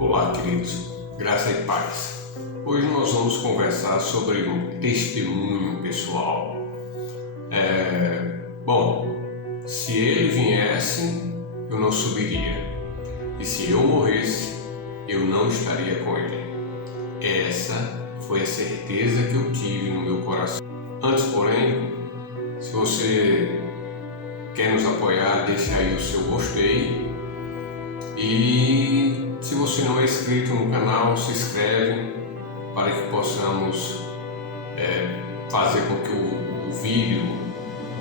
Olá, queridos, graça e paz. Hoje nós vamos conversar sobre um testemunho pessoal. Bom, se ele viesse, eu não subiria, e se eu morresse, eu não estaria com ele. Essa foi a certeza que eu tive no meu coração. Antes, porém, se você quer nos apoiar, deixe aí o seu gostei. E se você não é inscrito no canal, se inscreve para que possamos fazer com que o vídeo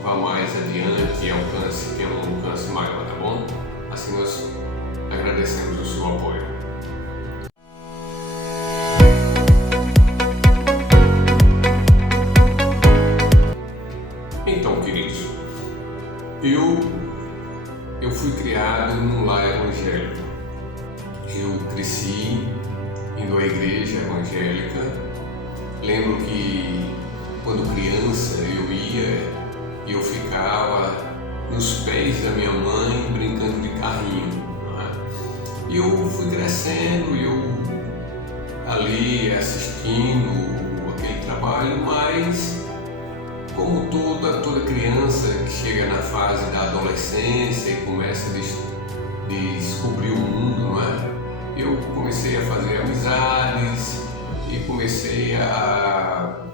vá mais adiante e tenha um alcance maior, tá bom? Assim nós agradecemos o seu apoio. Então, queridos, eu fui criado num lar evangélico. Eu cresci indo à igreja evangélica. Lembro que quando criança eu ficava nos pés da minha mãe brincando de carrinho. E eu fui crescendo, eu ali assistindo aquele trabalho, mas como toda criança que chega na fase da adolescência e começa a descobrir o mundo, não é? Eu comecei a fazer amizades e comecei a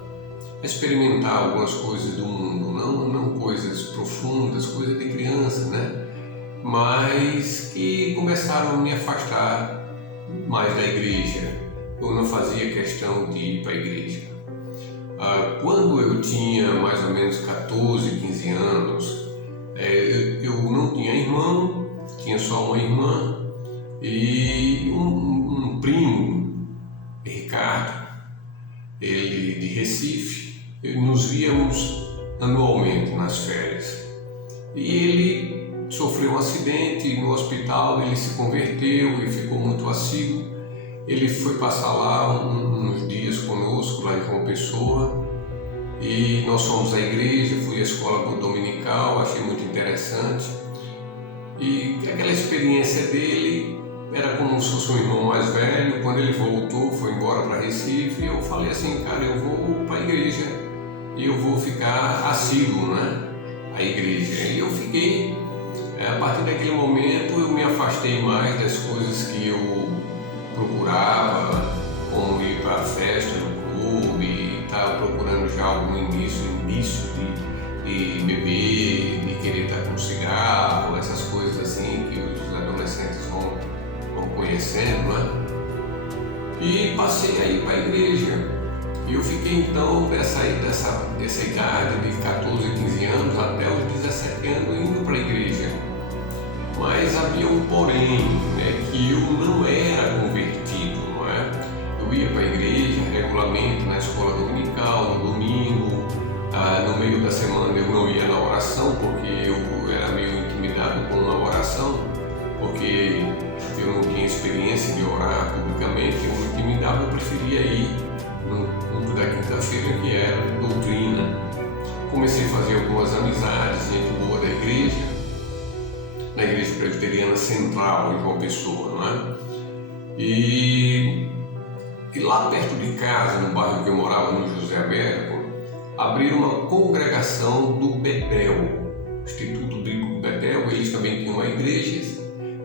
experimentar algumas coisas do mundo, não coisas profundas, coisas de criança, né? Mas que começaram a me afastar mais da igreja. Eu não fazia questão de ir para a igreja. Quando eu tinha mais ou menos 14, 15 anos, eu não tinha irmão, tinha só uma irmã e um primo, Ricardo, ele de Recife. Nos víamos anualmente nas férias. E ele sofreu um acidente no hospital, ele se converteu e ficou muito assíduo. Ele foi passar lá uns dias conosco, lá em João Pessoa, e nós fomos à igreja, fui à escola dominical, achei muito interessante. E aquela experiência dele era como se fosse um irmão mais velho. Quando ele voltou, foi embora para Recife, eu falei assim, cara, eu vou para a igreja e eu vou ficar assíduo, né, à igreja. E eu fiquei, a partir daquele momento eu me afastei mais das coisas que eu procurava, como ir para a festa no clube, estava procurando já algum indício de beber, de querer estar com cigarro, essas coisas assim que os adolescentes vão conhecendo, né? E passei a ir para a igreja. E eu fiquei então dessa idade de 14, 15 anos até os 17 anos indo para a igreja. Mas havia um porém, né, que eu não era convertido, não é? Eu ia para a igreja regularmente, na escola dominical, no domingo, no meio da semana eu não ia na oração, porque eu era meio intimidado com a oração, porque eu não tinha experiência de orar publicamente, eu me intimidava, eu preferia ir no culto da quinta-feira, que era doutrina. Comecei a fazer algumas amizades, gente boa da igreja, na Igreja Presbiteriana Central, em João Pessoa, não é? E lá perto de casa, no bairro que eu morava, no José Américo, abriram uma congregação do Betel, Instituto Bíblico Betel. Eles também tinham uma igreja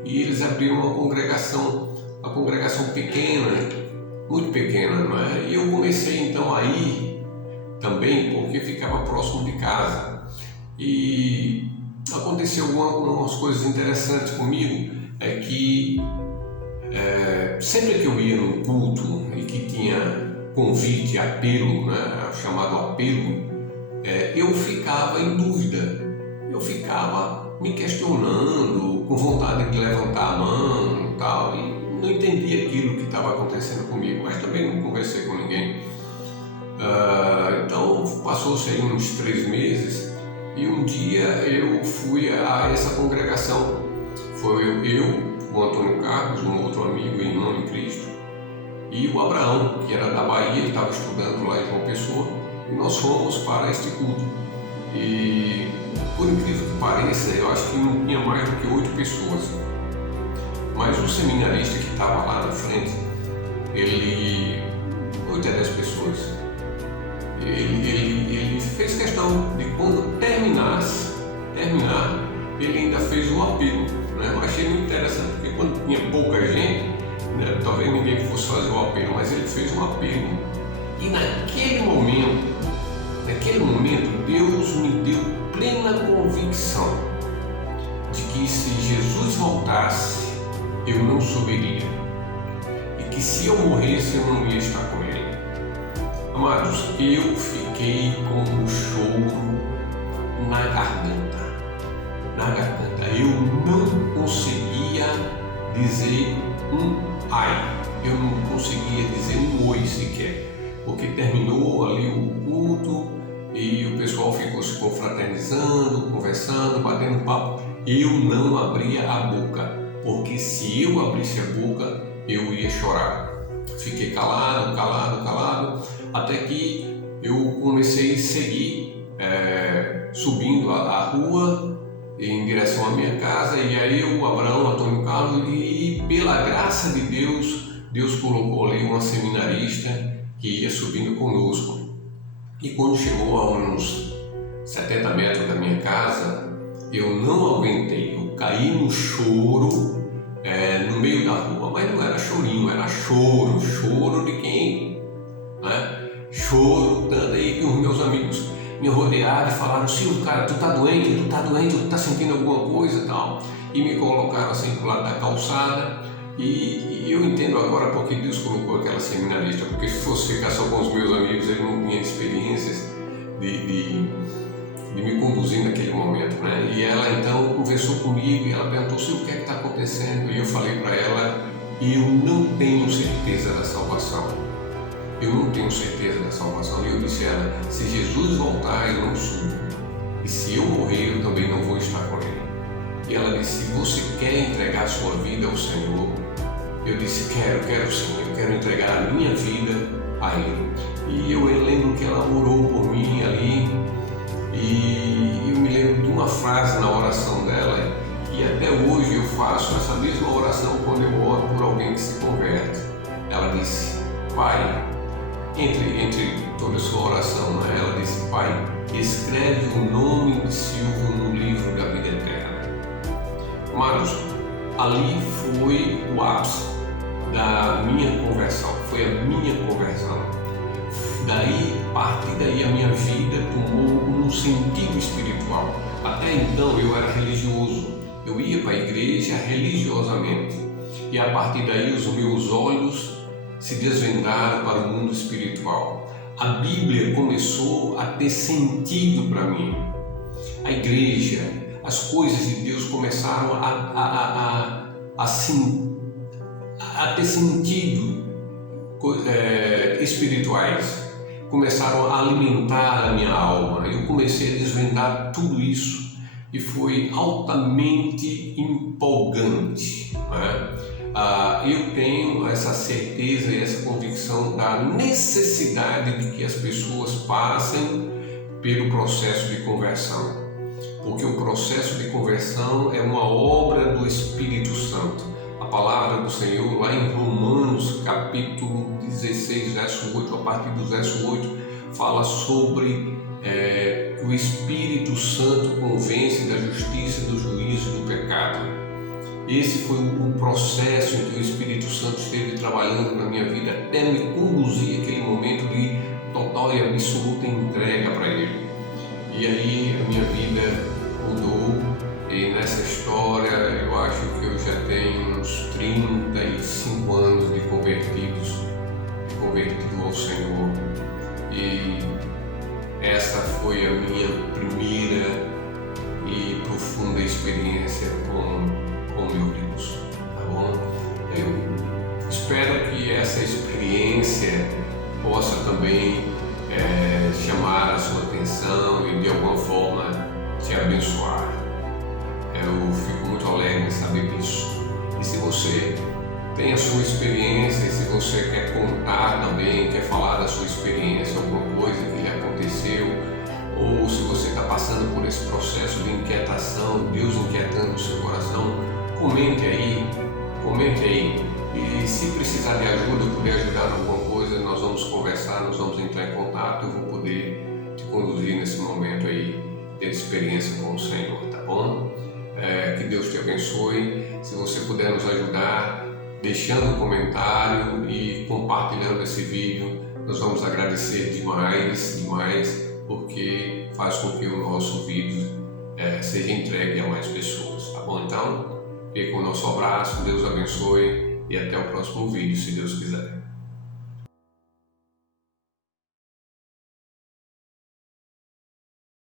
e eles abriram uma congregação pequena, muito pequena, não é? E eu comecei então a ir também porque ficava próximo de casa. E aconteceu algumas coisas interessantes comigo, é que sempre que eu ia num culto e que tinha convite, apelo, né, chamado apelo, eu ficava em dúvida, eu ficava me questionando, com vontade de levantar a mão e tal, e não entendia aquilo que estava acontecendo comigo, mas também não conversei com ninguém. Então passou-se aí uns 3 meses. E um dia eu fui a essa congregação. Foi eu, o Antônio Carlos, um outro amigo e irmão em Cristo, e o Abraão, que era da Bahia, ele estava estudando lá em João Pessoa, e nós fomos para este culto. E por incrível que pareça, eu acho que não tinha mais do que 8 pessoas. Mas o seminarista que estava lá na frente, 8 a 10 pessoas, ele fez questão de quando terminar, ele ainda fez o apelo, né? Eu achei muito interessante, porque quando tinha pouca gente, né, talvez ninguém fosse fazer o apelo, mas ele fez um apelo. E naquele momento, Deus me deu plena convicção de que se Jesus voltasse, eu não subiria. E que se eu morresse, eu não ia estar com ele. Amados, eu fiquei com um choro na garganta. Eu não conseguia dizer um ai. Eu não conseguia dizer um oi sequer. Porque terminou ali o culto e o pessoal ficou se confraternizando, conversando, batendo papo. Eu não abria a boca, porque se eu abrisse a boca, eu ia chorar. Fiquei calado, até que eu comecei a seguir, subindo a rua em direção à minha casa, e aí o Abraão, Antônio Carlos, e pela graça de Deus colocou ali uma seminarista que ia subindo conosco. E quando chegou a uns 70 metros da minha casa, eu não aguentei, eu caí no choro no meio da rua, mas não era chorinho, era choro de quem? Né? Choro, tanto aí que os meus amigos me rodearam e falaram: Silvio, cara, tu tá doente, tu tá sentindo alguma coisa e tal, e me colocaram assim pro lado da calçada. E eu entendo agora porque Deus colocou aquela seminarista, porque se fosse ficar só com os meus amigos, ele não tinha experiências de me conduzir naquele momento, né? E ela então conversou comigo e ela perguntou: Silvio, o que é que está acontecendo? E eu falei para ela: eu não tenho certeza da salvação. E eu disse a ela: se Jesus voltar, eu não subo. E se eu morrer, eu também não vou estar com ele. E ela disse: você quer entregar a sua vida ao Senhor? Eu disse: quero sim, eu quero entregar a minha vida a Ele. E eu lembro que ela orou por mim ali, e eu me lembro de uma frase na oração dela, e até hoje eu faço essa mesma oração quando eu oro por alguém que se converte. Ela disse: Pai, entre toda a sua oração, né? Ela disse: Pai, escreve o nome de Silvio no livro da vida eterna. Amados, ali foi o ápice da minha conversão, foi a minha conversão. A partir daí a minha vida tomou um sentido espiritual. Até então eu era religioso, eu ia para a igreja religiosamente, e a partir daí os meus olhos se desvendaram para o mundo espiritual. A Bíblia começou a ter sentido para mim. A igreja, as coisas de Deus começaram a ter sentido espirituais, começaram a alimentar a minha alma. Eu comecei a desvendar tudo isso e foi altamente empolgante, né? Eu tenho essa certeza e essa convicção da necessidade de que as pessoas passem pelo processo de conversão, porque o processo de conversão é uma obra do Espírito Santo. A palavra do Senhor, lá em Romanos capítulo 16, verso 8, a partir do verso 8, fala sobre que o Espírito Santo convence da justiça, do juízo e do pecado. Esse foi um processo em que o Espírito Santo esteve trabalhando na minha vida até me conduzir àquele momento de total e absoluta entrega para Ele. E aí a minha vida mudou, e nessa história eu acho que eu já tenho uns 35 anos de convertido ao Senhor, e essa foi a minha primeira e profunda experiência com meu Deus, tá bom? Eu espero que essa experiência possa também chamar a sua atenção e de alguma forma te abençoar. Eu fico muito alegre em saber disso. E se você tem a sua experiência, e se você quer contar também, quer falar da sua experiência, alguma coisa que lhe aconteceu, ou se você está passando por esse processo de inquietação, Deus inquietando o seu coração, comente aí comente aí. E se precisar de ajuda, puder ajudar em alguma coisa, nós vamos conversar, nós vamos entrar em contato, eu vou poder te conduzir nesse momento aí de experiência com o Senhor, tá bom? Que Deus te abençoe. Se você puder nos ajudar, deixando um comentário e compartilhando esse vídeo, nós vamos agradecer demais, porque faz com que o nosso vídeo seja entregue a mais pessoas, tá bom? Então, fique com o nosso abraço, Deus abençoe e até o próximo vídeo, se Deus quiser.